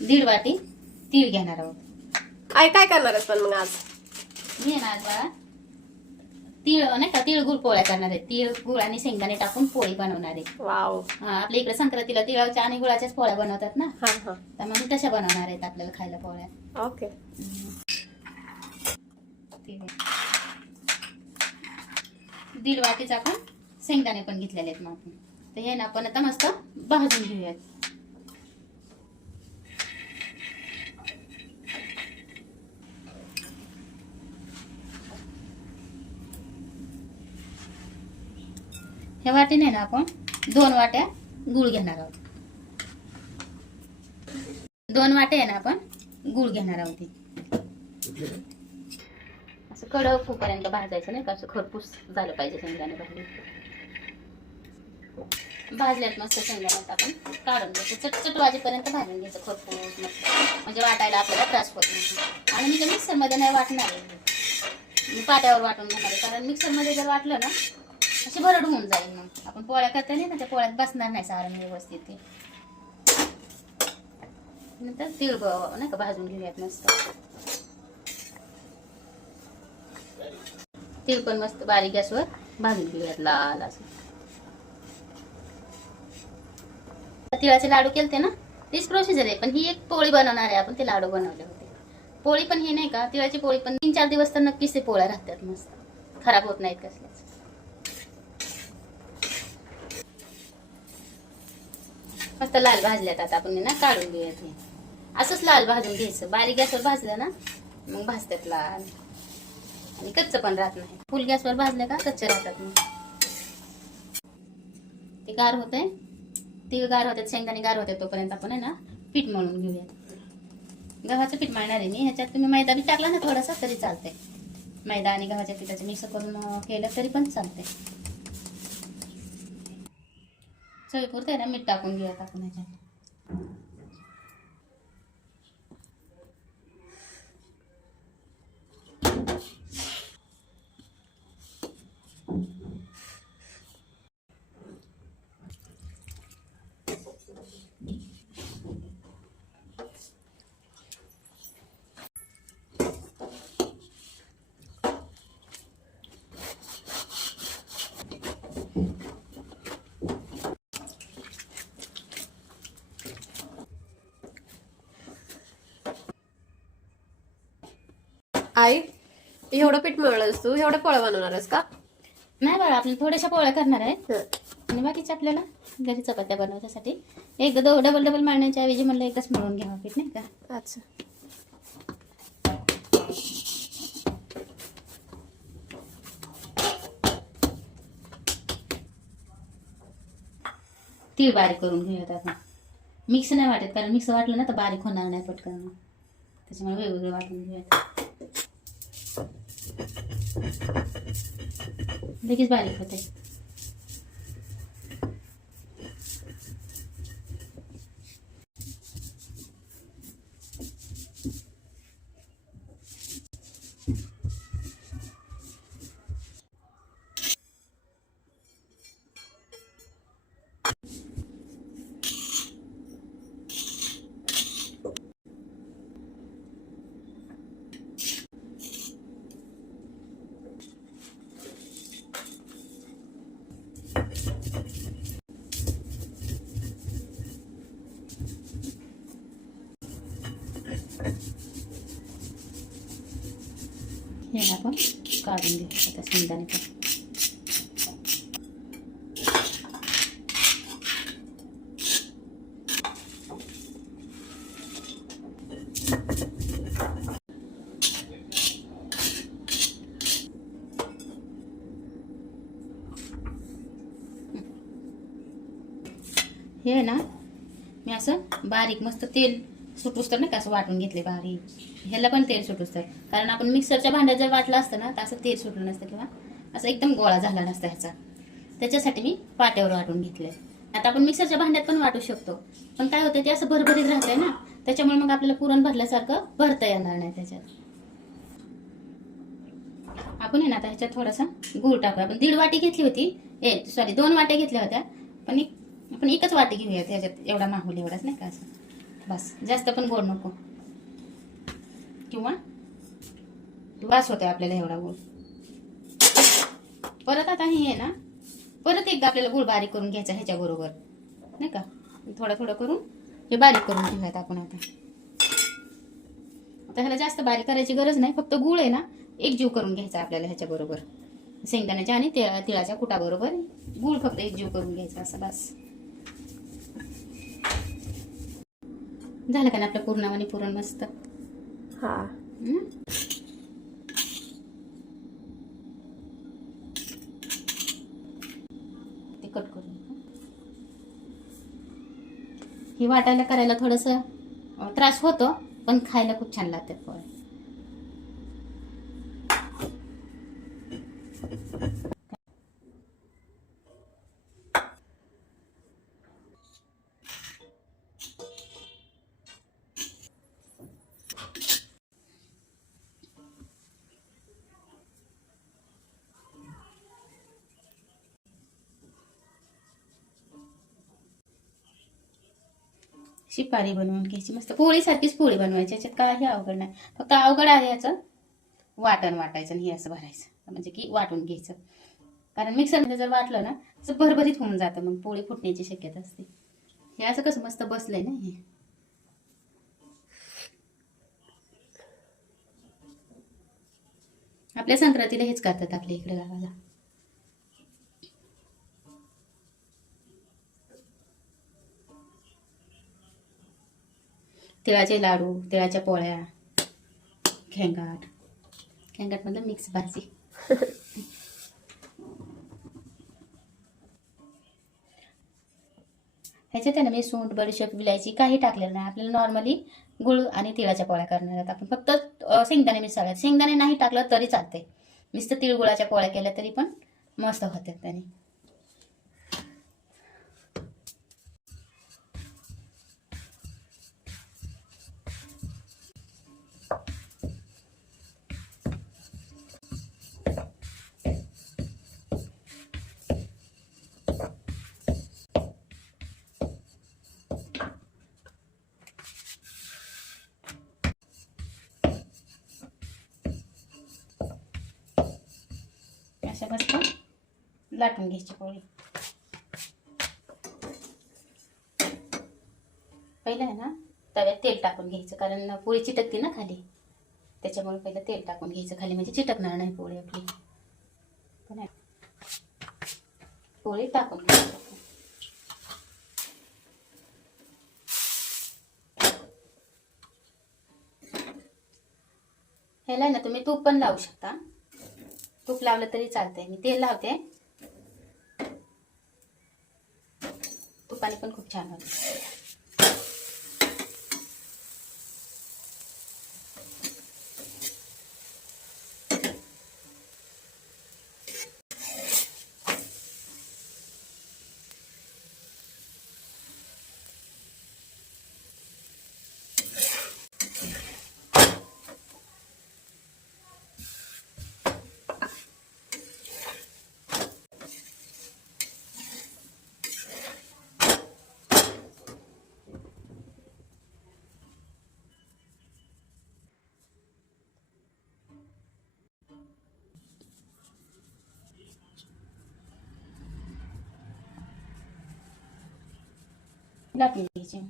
1.5 वाटी तीळ घेणार आहोत. आई काय करणार आहेस पण मग आज? मी आहे ना आज बाळा तीळ नाही का तिळगुळ पोळ्या करणार आहे. तीळ गुळ आणि शेंगदाणे टाकून पोळी बनवणार आहे. वाव. आपल्या इकडे संक्रांतीला तिळाच्या आणि गुळाच्याच पोळ्या बनवतात ना, हा हा. तर मग मी तशा बनवणार आहेत आपल्याला खायला पोळ्या. ओके. 1.5 वाटीचा आपण शेंगदाणे पण घेतलेले आहेत. मग तर हे ना आपण आता मस्त भाजून घेऊयात. ह्या वाटीने ना आपण 2 वाट्या गूळ घेणार आहोत. 2 वाटे आहे ना आपण गूळ घेणार आहोत. असं कडक होईपर्यंत भाजायचं नाही का, असं खरपूस झालं पाहिजे शेंगदाणे भाजल्यात मस्त शेंगदाण्यात आपण काढून घ्यायचं. चटचट वाजेपर्यंत भाजून घ्यायचं खरपूस मस्त, म्हणजे वाटायला आपल्याला त्रास होत नाही. आणि मी तर मिक्सरमध्ये नाही वाटणार आहे, मी पाट्यावर वाटून घेणार आहे. कारण मिक्सरमध्ये जर वाटलं ना अशी भरड होऊन जाईल. मग आपण पोळ्या करता नाही ना, त्या पोळ्यात बसणार नाही सारण व्यवस्थित. ते नंतर तीळ नाही का भाजून घेऊयात मस्त. तीळ पण मस्त बारीक गॅसवर भाजून घेऊयात लाल असं. तिळाचे लाडू केलते ना, तीच प्रोसिजर आहे. पण ही एक पोळी बनवणार आहे आपण, ते लाडू बनवले होते. पोळी पण ही नाही का, तिळाची पोळी पण 3-4 दिवस तर नक्कीच ते पोळ्या राहतात मस्त, खराब होत नाहीत कसल्याच. मस्त लाल भाजल्यात. आता आपण ना काढून घेऊयात. हे असंच लाल भाजून घ्यायचं. बारीक गॅसवर भाजलं ना मग भाजतात लाल, आणि कच्च पण राहत नाही. फुल गॅसवर भाजले का कच्चे राहतात. मग ते गार होतंय, तीळ गार होतात, शेंगदाणे गार होतात, तोपर्यंत आपण आहे ना पीठ मळून घेऊयात. गव्हाचं पीठ मळणार आहे मी. ह्याच्यात तुम्ही मैदा बी टाकला ना थोडासा तरी चालतंय. मैदा आणि गव्हाच्या पिठाचं मिक्स करून केलं तरी पण चालतंय. चवीपुरतं आहे ना मीठ टाकून घेऊयात आपण ह्याच्यात. आई, एवढं पीठ मळलंस तू, एवढं पोळ्या बनवणार आहेस का? नाही बाळा, आपण थोड्याशा पोळ्या करणार आहे हं. आणि बाकीच्या आपल्याला घरी चपात्या बनवण्यासाठी एकदा डबल मळण्याच्या ऐवजी म्हणलं एकदाच मळून घ्यावं पीठ नाही का. अच्छा. तीळ बारीक करून घेऊयात आपण. मिक्स नाही वाटत, कारण मिक्स वाटलं ना तर बारीक होणार नाही पटकन, त्याच्यामुळे वेगवेगळं वाटून घेऊयात. लगेच बारीक होते. हे आपण काढून घेऊ आता शेंगदाणे पण. हे ना मी असं बारीक मस्त तेल सुटूस तर नाही का असं वाटून घेतले बारीक. ह्याला पण तेल सुटूस तर, कारण आपण मिक्सरच्या भांड्यात जर वाटलं असतं ना तर असं तेल सुटलं नसतं किंवा असं एकदम गोळा झाला नसता ह्याचा. त्याच्यासाठी मी पाट्यावर वाटून घेतले. आता आपण मिक्सरच्या भांड्यात पण वाटू शकतो, पण काय होतं ते असं भरभरीत राहतंय ना, त्याच्यामुळे मग आपल्याला पुरण भरल्यासारखं भरता येणार नाही त्याच्यात. आपण आहे ना आता ह्याच्यात थोडासा गूळ टाकू. आपण 1.5 वाटी घेतली होती, 2 वाट्या घेतल्या होत्या, पण आपण एकच वाटी घेऊया त्याच्यात. एवढा माहोल एवढाच नाही का असं. बस जास्त पण गोड नको, किंवा वास होतोय आपल्याला एवढा गुळ. परत आता हे आहे ना, परत एकदा आपल्याला गुळ बारीक करून घ्यायचा ह्याच्याबरोबर, नाही का. थोडं थोडं करून हे बारीक करून घेऊयात आपण आता. ह्याला जास्त बारीक करायची गरज नाही, फक्त गुळ आहे ना एकजीव करून घ्यायचा आपल्याला ह्याच्याबरोबर. शेंगदाण्याच्या आणि तिळाच्या कुटाबरोबर गुळ फक्त एकजीव करून घ्यायचा असं बस. झालं का ना आपलं पूर्णावानी पुरण मस्त. हा. ते कट करून ही वाटायला करायला थोडस त्रास होतो, पण खायला खूप छान लागतात फळ. शिपारी बनवून घ्यायची मस्त, पोळीसारखीच पोळी बनवायची. याच्यात काही अवघड नाही, फक्त अवघड आहे याचं वाटण वाटायचं आणि हे असं भरायचं, म्हणजे की वाटून घ्यायचं. कारण मिक्सरमध्ये जर वाटलं ना असं भरभरीत होऊन जातं, मग पोळी फुटण्याची शक्यता असते. हे असं कसं मस्त बसलंय ना हे. आपल्या संक्रांतीला हेच करतात आपल्या इकडे गावाला. तिळाचे लाडू, तिळाच्या पोळ्या, खेंगाट, खेंगाट मतलब मिक्स भाजी. ह्याच्यात आहे ना मी सूंठ, बडीशेप, विलायची काही टाकलेलं नाही. आपल्याला नॉर्मली गुळ आणि तिळाच्या पोळ्या करणार आहेत आपण. फक्त शेंगदाणे मिसळायचे. शेंगदाणे नाही टाकलं तरी चालते, नुसतं तिळगुळाच्या पोळ्या केल्या तरी पण मस्त होतात त्याने. अशा मस्त लाटून घ्यायची पोळी. पहिलं आहे ना तव्यात तेल टाकून घ्यायचं, कारण पोळी चिटकते ना खाली, त्याच्यामुळे पहिलं तेल टाकून घ्यायचं खाली, म्हणजे चिटकणार नाही पोळी आपली. पण पोळी टाकून घ्यायची. ह्याला ना तुम्ही तूप पण लावू शकता, तूप लावलं तरी चालतंय. मी तेल लावते, तुपाने पण खूप छान होते. लाटून घ्यायची.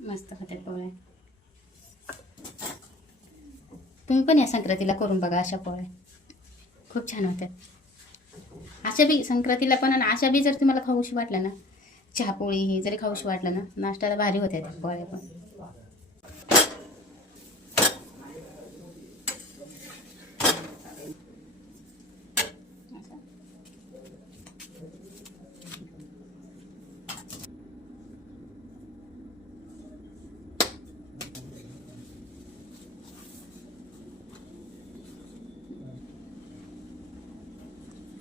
मस्त होतात पोळ्या. तुम्ही पण या संक्रांतीला करून बघा अशा पोळ्या, खूप छान होतात. अशा बी संक्रांतीला पण, आणि अशा बी जर तुम्हाला खाऊशी वाटलं ना, चहा पोळी हे जरी खाऊशी वाटलं ना, नाश्त्याला भारी होत्या त्या पोळ्या पण.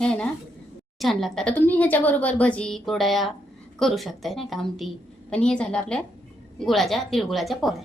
हे ना छान लागतात. आता तुम्ही ह्याच्याबरोबर भजी कुरडया करू शकताय नाही का, आमटी. पण हे झालं आपल्या तिळगुळाच्या पोळ्या.